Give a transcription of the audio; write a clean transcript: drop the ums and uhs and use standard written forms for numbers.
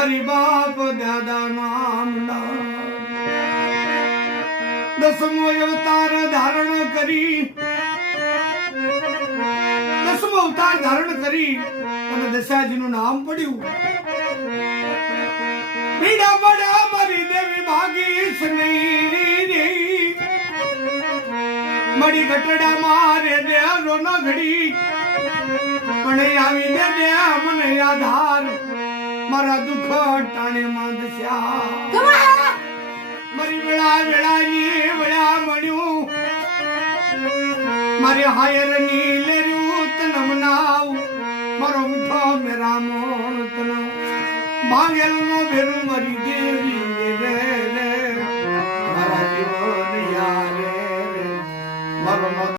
મારી બાપ દાદા નામ દસમો અવતાર ધારણ કરી અને દશાજીનું નામ પડ્યું. પીડા પડ્યા મારી દેવી ભાગીશ નહીં મળી ગટડા મારે દે રોનો ઘડી પણ આવી દે દે મને આધાર મારા દુઃખ ટાણે માંદશ્યા મારી વેળાની વેળા મળ્યું મારી હાયર ની લેર્યું તનમ નાવ મારો મીઠો મેરા મોણ તન ભાંગેલ નો ભેરું મારી દેવી